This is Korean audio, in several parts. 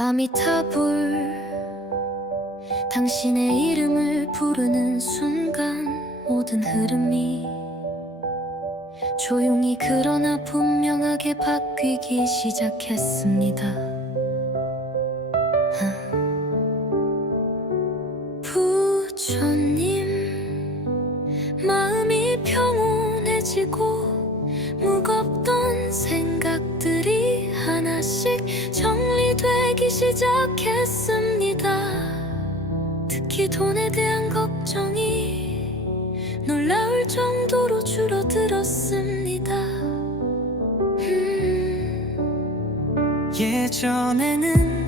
아미타불 당신의 이름을 부르는 순간 모든 흐름이 조용히 그러나 분명하게 바뀌기 시작했습니다. 부처님, 마음이 평온해지고 무겁던 생각들이 하나씩 정리되기 시작했습니다. 특히 돈에 대한 걱정이 놀라울 정도로 줄어들었습니다. 예전에는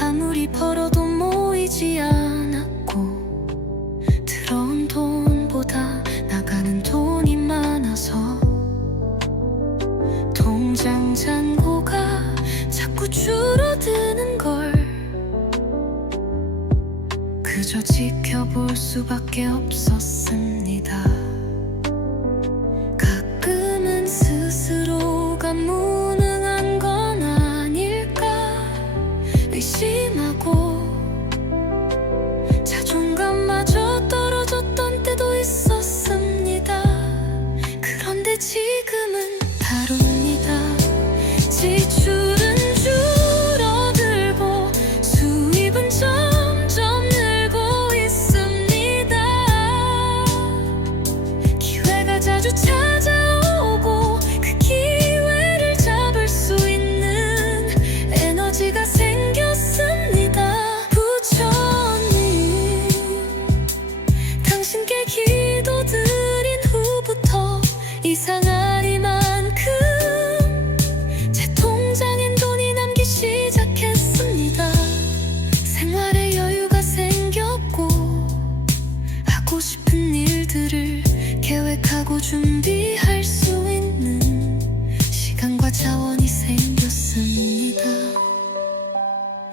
아무리 벌어도 모이지 않았고 들어온 돈보다 나가는 돈이 많아서 통장 잔고가 자꾸 줄어드는 걸 그저 지켜볼 수밖에 없었습니다. 가끔은 스스로가 무능한 건 아닐까 의심하고 자존감마저 떨어졌던 때도 있었습니다. 그런데 지금은 다릅니다. 지출은 줄어들고 수입은 점점 늘고 있습니다. 기회가 자주 찾아오고 그 기회를 잡을 수 있는 에너지가 생겼습니다. 부처님, 당신께 기도드린 후부터 이상하리만큼 제 통장엔 돈이 남기 시작했습니다. 생활에 여유가 생겼고 하고 싶은 일들을 계획하고 준비할 수 있는 시간과 자원이 생겼습니다.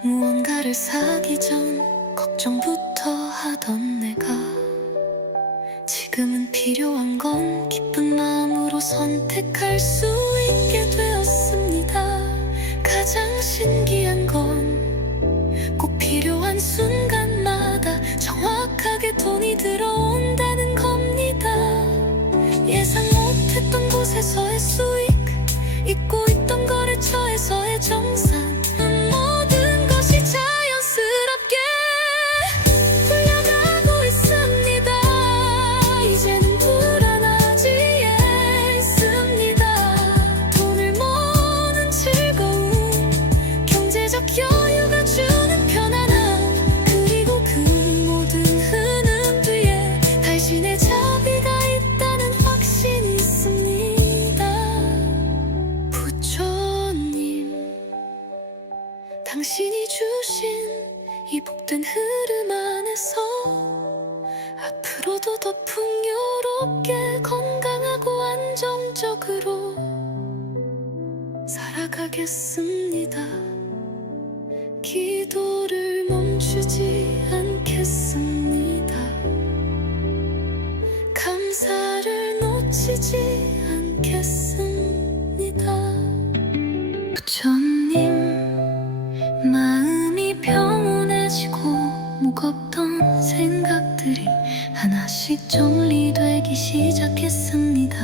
무언가를 사기 전 걱정부터 하던 내가 지금은 필요한 건 기쁜 마음으로 선택할 수 있게 되었습니다. 가장 신기한 건 꼭 필요한 순간마다 정확하게 돈이 들어온다는 겁니다. 예상 못했던 곳에서의 수익, 잊고 있던 거래처에서의 정산, 모든 것이 자연스럽게 굴려가고 있습니다. 이제는 불안하지 않습니다. 돈을 모으는 즐거움, 경제적 여유가 주는 편안함, 그리고 그 모든 흐름 뒤에 당신의 자비가 있다는 확신이 있습니다. 부처님, 당신이 주신 이 복된 흐름 안에서 앞으로도 더 풍요롭게 건강하고 안정적으로 살아가겠습니다. 기도를 멈추지 않겠습니다. 감사를 놓치지 않겠습니다. 부처님, 마음이 평온해지고 무겁던 생각들이 하나씩 정리되기 시작했습니다.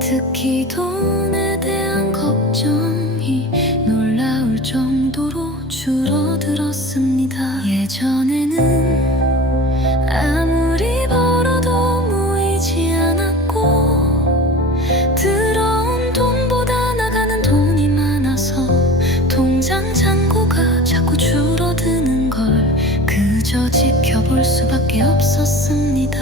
특히 돈에 대한 걱정이 놀라울 정도로 줄어들었습니다. 예전에는 아무리 벌어도 모이지 않았고 들어온 돈보다 나가는 돈이 많아서 통장 잔고가 자꾸 줄어드는 걸 그저 지켜볼 수밖에 없었습니다.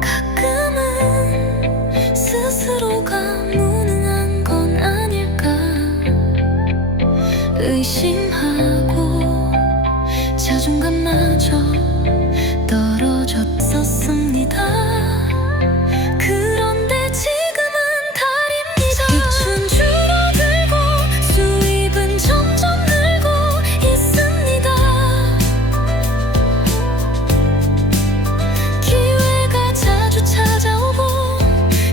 가끔은 스스로가 무능한 건 아닐까 의심하고 자존감마저 떨어졌었습니다. 그런데 지금은 다릅니다. 지출은 줄어들고 수입은 점점 늘고 있습니다. 기회가 자주 찾아오고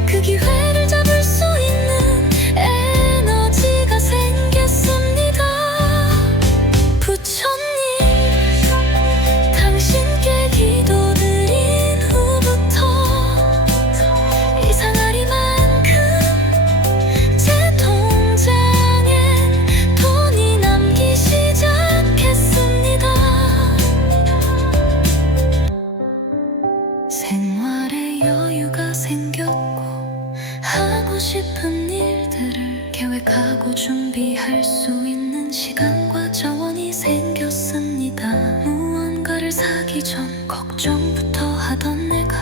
그 기회를 잡을 수 있는 에너지가 생겼습니다. 선택할 수 있는 시간과 자원이 생겼습니다. 무언가를 사기 전 걱정부터 하던 내가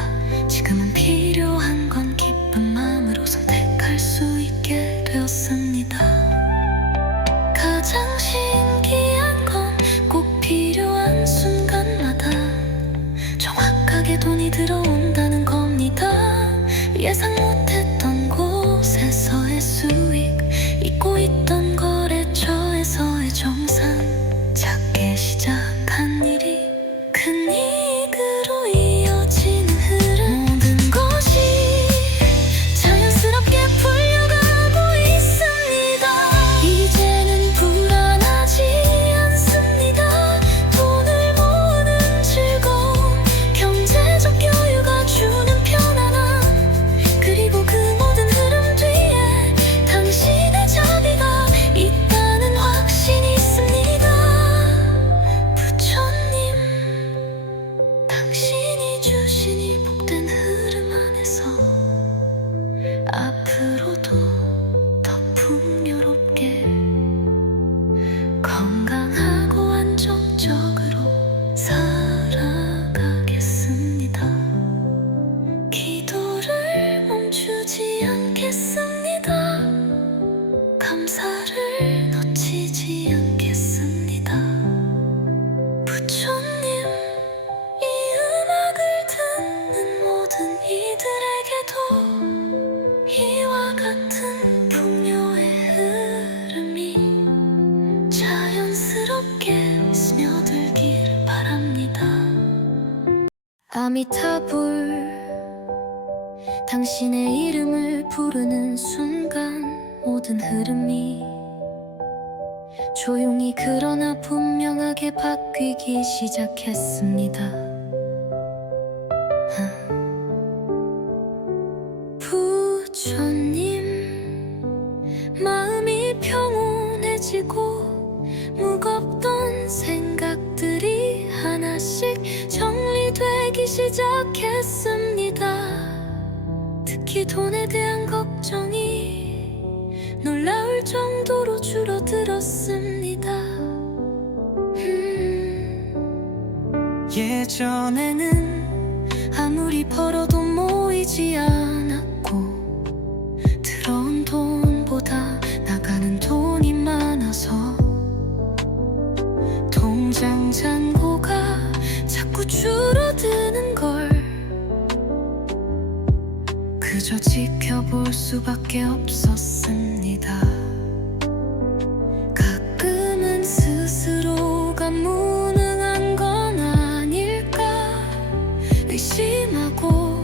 지금은 필요한 건 기쁜 마음으로 선택할 수 있게 되었습니다. 가장 신기한 건 꼭 필요한 순간마다 정확하게 돈이 들어온다는 겁니다. 예상 못했던 곳에서의 수익, 잊고 있던 거래처에서의 정산, 작게 시작한 일이 큰 이익으로 이어지는 흐름, 모든 것이 자연스럽게 풀려가고 있습니다. 이제는 불안하지 않습니다. 돈을 모으는 즐거움, 경제적 여유가 주는 편안함, 그리고 그 모든 흐름 뒤에 당신의 자비가 있다는 확신이 있습니다. 부처님, 당신이 주신 이 복된 흐름 안에서 앞으로도 더 풍요롭게 건강하고 안정적으로 살아가겠습니다. 기도를 멈추지 않겠습니다. 감사를 놓치지 않겠습니다. 부처님, 이 음악을 듣는 모든 이들에게도 이와 같은 풍요의 흐름이 자연스럽게 스며들길 바랍니다. 아미타불, 당신의 이름을 부르는 순간 모든 흐름이 조용히 그러나 분명하게 바뀌기 시작했습니다. 부처님, 마음이 평온해지고 무겁던 생각들이 하나씩 정리되기 시작했습니다. 특히 돈에 대한 걱정이 놀라울 정도로 줄어들었습니다. 예전에는 아무리 벌어도 모이지 않았고 들어온 돈보다 나가는 돈이 많아서 통장 잔고가 자꾸 줄어드는 걸 그저 지켜볼 수밖에 없었습니다. 가끔은 스스로가 무능한 건 아닐까 의심하고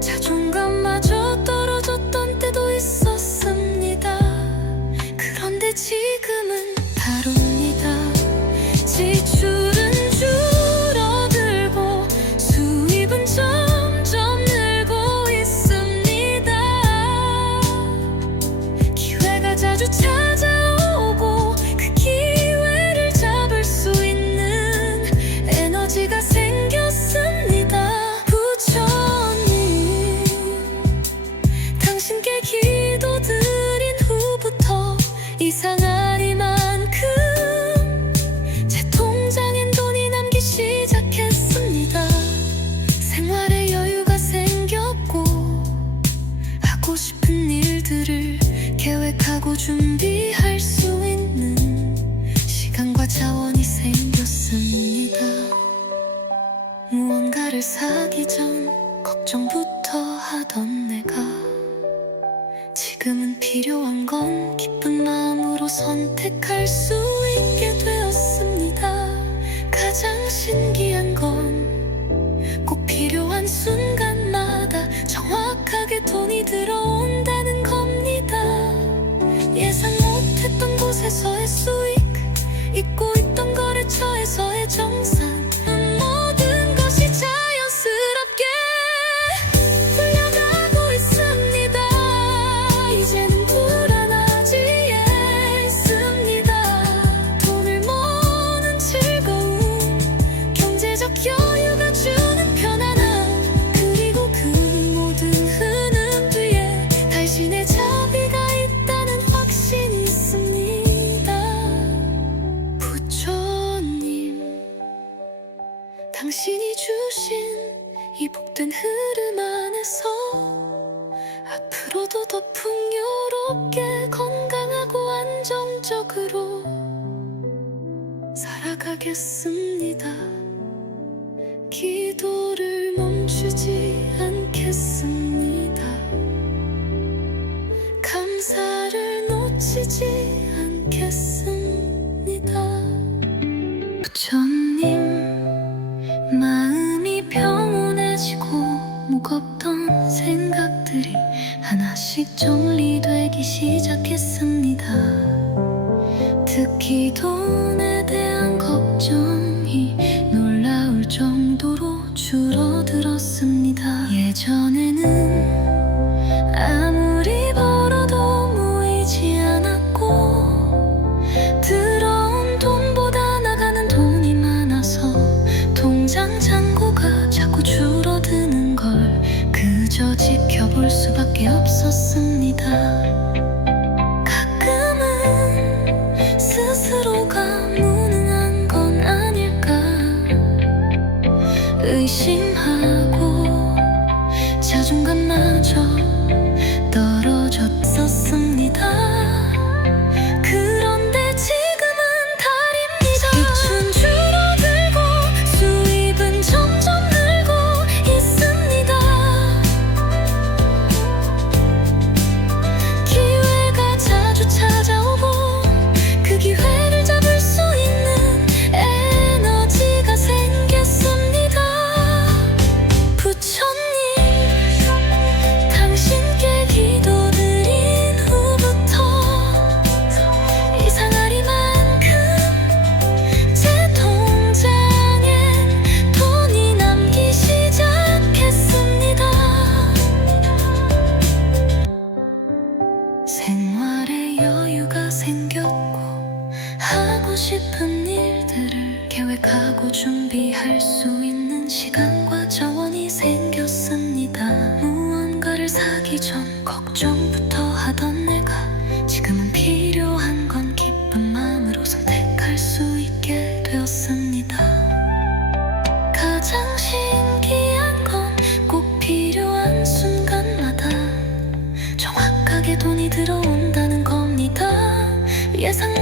자존감마저 떨어졌던 때도 있었습니다. 그런데 지금은 다릅니다. 지출은 줄어들고 수입은 점점 늘고 있습니다. 기회가 자주 찾아오고 그 기회를 잡을 수 있는 에너지가 생겼습니다. 부처님, 당신께 기도드린 후부터 이상하리만큼 제 통장엔 돈이 남기 시작했습니다. 생활에 여유가 생겼고 하고 싶은 일들을 계획하고 준비할 수 있는 시간과 자원이 생겼습니다. 무언가를 사기 전 걱정부터 하던 내가 지금은 필요한 건 기쁜 마음으로 선택할 수 있게 되었습니다. 가장 신기한 건 꼭 필요한 순간마다 정확하게 돈이 들어온다는 겁니다. 예상 못했던 곳에서의 수익, 잊고 있던 거래처에서의 정산, 모든 것이 자연스럽게 풀려가고 있습니다. 이제는 불안하지 않습니다. 돈을 모으는 즐거움, 경제적 여유가 주는 편안함, 그리고 그 모든 흐름 뒤에 당신의 자비가 있다는 확신이 당신이 주신 이 복된 흐름 안에서 앞으로도 더 풍요롭게 건강하고 안정적으로 살아가겠습니다. 기도를 멈추지 않겠습니다. 감사를 놓치지 않겠습니다. 부처님, 마음이 평온해지고 무겁던 생각들이 하나씩 정리되기 시작했습니다. 특히 돈에 대한 걱정이 놀라울 정도로 줄어들었습니다. 예전에는 아무리 벌어도 모이지 않았고 들어온 돈보다 나가는 돈이 많아서 통장 잔고가 자꾸 줄어드는 걸 그저 지켜볼 수밖에 없었습니다. 가끔은 스스로가 무능한 건 아닐까 의심하고 자존감마저 떨어졌었습니다. 그런데 지금은 달입니다. 수입은 줄어들고 수입은 점점 늘고 있습니다. 기회가 자주 찾아오고 그 기회를 잡을 수 있는 에너지가 생겼습니다. 부처님, 당신께 기도드린 후부터 이상하리만큼 제 통장엔 돈이 남기 시작했습니다. 생활에 여유가 생겼고 하고 싶은 일들을 계획하고 준비할 수 있는 시간과 자원이 생겼습니다. 무언가를 사기 전 걱정부터 하던 내가 지금은 필요한 건 기쁜 마음으로 선택할 수 있게 되었습니다. 가장 신기한 건 꼭 필요한 순간마다 정확하게 돈이 들어온다는 겁니다. 예상